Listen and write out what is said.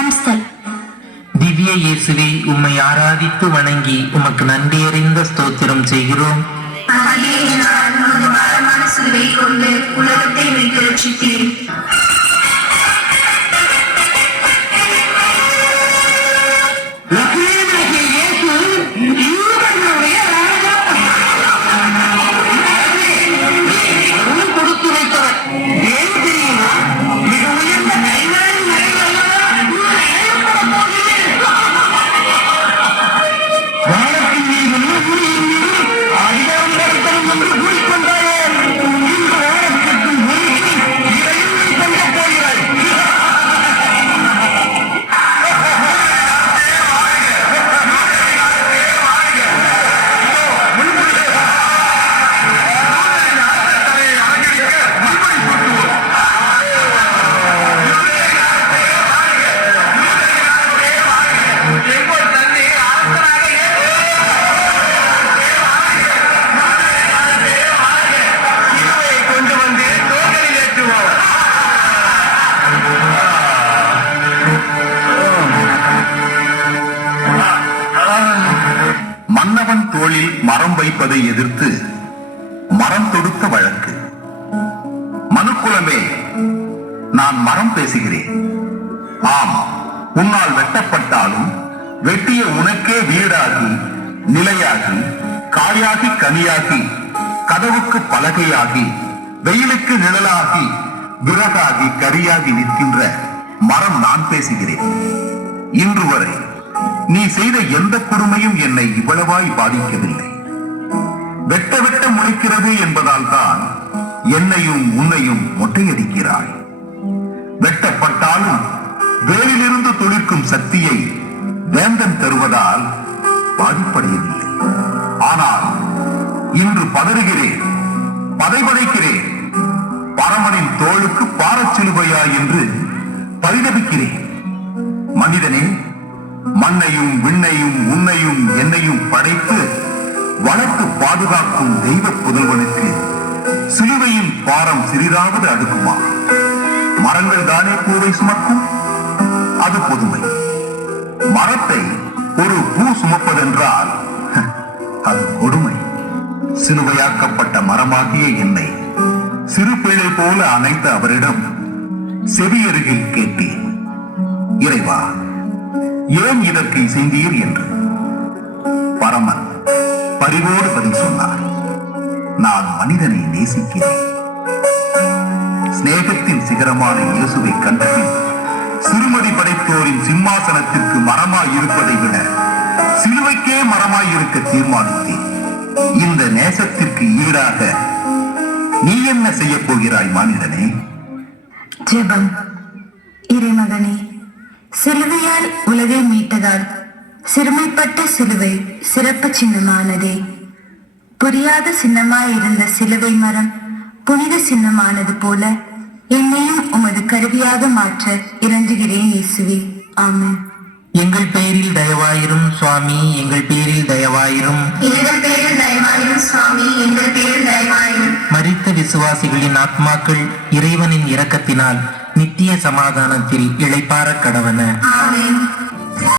இரண்டாம் ஸ்தலம். திவ்ய இயேசுவே, உம்மை ஆராதித்து வணங்கி உமக்கு நன்றி அறிந்த ஸ்தோத்திரம் செய்கிறோம். சிலுவை கொண்டு உலகத்தை மீட்டு ரட்சித்தீர். மன்னவன் தோளில் மரம் வைப்பதை எதிர்த்து மரம் தொடுத்த வழக்கு. மனுக்குலமே, நான் மரம் பேசுகிறேன். ஆம், உன்னால் வெட்டப்பட்டாலும் வெட்டிய உனக்கே வீடாகி நிலையாகி காயாகி கனியாகி கதவுக்கு பலகையாகி வெயிலுக்கு நிழலாகி விறகாகி கரியாகி நிற்கின்ற மரம் நான் பேசுகிறேன். இன்று வரை நீ செய்த எந்த கொடுமையும் என்னை இவ்வளவாய் பாதிக்கவில்லை. வெட்ட வெட்ட முளைக்கிறது என்பதால் தான் என்னையும் உன்னையும் மொட்டையடிக்கிறாய். வெட்டப்பட்டாலும் வேலிலிருந்து துளிர்க்கும் சக்தியை வேந்தன் தருவதால் பாதிப்படையவில்லை. ஆனால் இன்று பதறுகிறேன், பதைபதைக்கிறேன். பரமனின் தோளுக்கு பாரச்சிலுவையா என்று பரிதபிக்கிறேன். மனிதனே, மண்ணையும் விண்ணையும் உன்னையும் என்னையும் படைத்து வளர்த்து பாதுகாக்கும் தெய்வ புதல்வனுக்கு சிலுவையின் பாரம் சிறிதாவது அடுக்குமா? மரங்கள் தானே பூவை சுமக்கும், அது பொதுமை. மரத்தை ஒரு பூ சுமப்பதென்றால் அது கொடுமை. சிலுவையாக்கப்பட்ட மரமாகிய என்னை சிறு பிள்ளை போல அணைத்த அவரிடம் செவியருகில் கேட்டேன், இறைவா, ஏன் இதற்கு இசைந்தீர் என்று. பரமன் பரிவோடு பதில் சொன்னார், நான் மனிதனை நேசிக்கிறேன். சிநேகத்தின் சிகரமான இயேசுவை கண்டபின் சிறுமதி படைத்தோரின் சிம்மாசனத்திற்கு மரமாய் இருப்பதை விட சிலுவைக்கே மரமாய் இருக்க தீர்மானித்தேன். இந்த நேசத்திற்கு ஈடாக நீ என்ன செய்ய போகிறாய் மனிதனே? ஜெபம். இறைமகனே, சிலுவையால் உலகை மீட்டதால் சிறுமைப்பட்ட சிலுவை சிறப்பு சின்னமானதே. புரியாத சின்னமாயிருந்த சிலுவை மரம் புனித சின்னமானது போல என்னையும் உமது கருவியாக மாற்ற இறங்குகிறேன் இயேசுவே. ஆமென். எங்கள் பேரில் தயவாயிரும் சுவாமி, எங்கள் பேரில் தயவாயிரும். எங்கள் பேரில் தயவாயிரும் சுவாமி, எங்கள் பேரில் தயவாயிரும். மரித்த விசுவாசிகளின் ஆத்மாக்கள் இறைவனின் இரக்கத்தினால் நித்திய சமாதானத்தில் இளைப்பாற கடவன. ஆமென்.